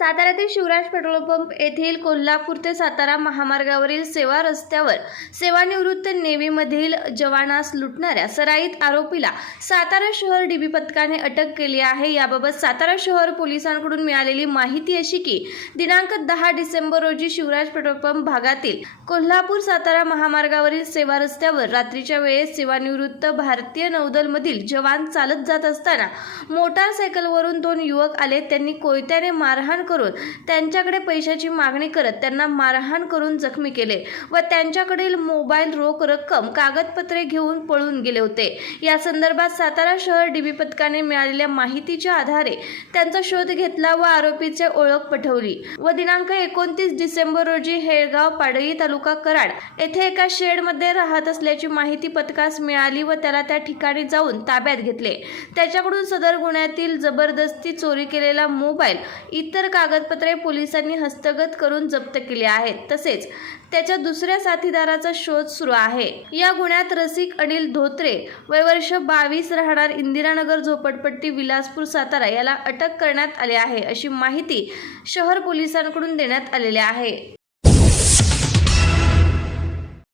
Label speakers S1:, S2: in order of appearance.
S1: साताऱ्यातील Shivraj petrol pump येथील कोल्हापूर ते सातारा महामार्गावरील सेवा रस्त्यावर सेवानिवृत्त नेव्हीमधील जवानास लुटणाऱ्या सराईत आरोपीला सातारा शहर डीबी पथकाने अटक केली आहे. याबाबत सातारा शहर पोलिसांकडून मिळालेली माहिती अशी की दिनांक दहा डिसेंबर रोजी शिवराज पेट्रोल पंप भागातील कोल्हापूर सातारा महामार्गावरील सेवा रस्त्यावर रात्रीच्या वेळेस सेवानिवृत्त भारतीय नौदलमधील जवान चालत जात असताना मोटारसायकलवरून दोन युवक आले. त्यांनी कोयत्याने मारहाण करून त्यांच्याकडे पैशाची मागणी करत त्यांना मारहाण करून जखमी केले व त्यांच्याकडील मोबाईल रोख रक्कम कागदपत्रे घेऊन पळून गेले होते. या संदर्भात सातारा शहर डीबी पथकाने मिळालेल्या माहितीच्या आधारे त्यांचा शोध घेतला व आरोपीची ओळख पटवली व दिनांक एकोणतीस डिसेंबर रोजी हेळगाव पाडळी तालुका कराड येथे एका शेडमध्ये राहत असल्याची माहिती पथकास मिळाली व त्याला त्या ठिकाणी जाऊन ताब्यात घेतले. त्याच्याकडून सदर गुन्ह्यातील जबरदस्ती चोरी केलेला मोबाईल इतर कागदपत्रे पोलिसांनी हस्तगत करून जप्त केली आहेत. तसेच त्याच्या दुसऱ्या साथीदाराचा शोध सुरू आहे. या गुन्ह्यात रसिक अनिल धोत्रे वयवर्ष बावीस राहणार इंदिरानगर झोपडपट्टी विलासपूर सातारा याला अटक करण्यात आली आहे अशी माहिती शहर पोलिसांकडून देण्यात आलेली आहे.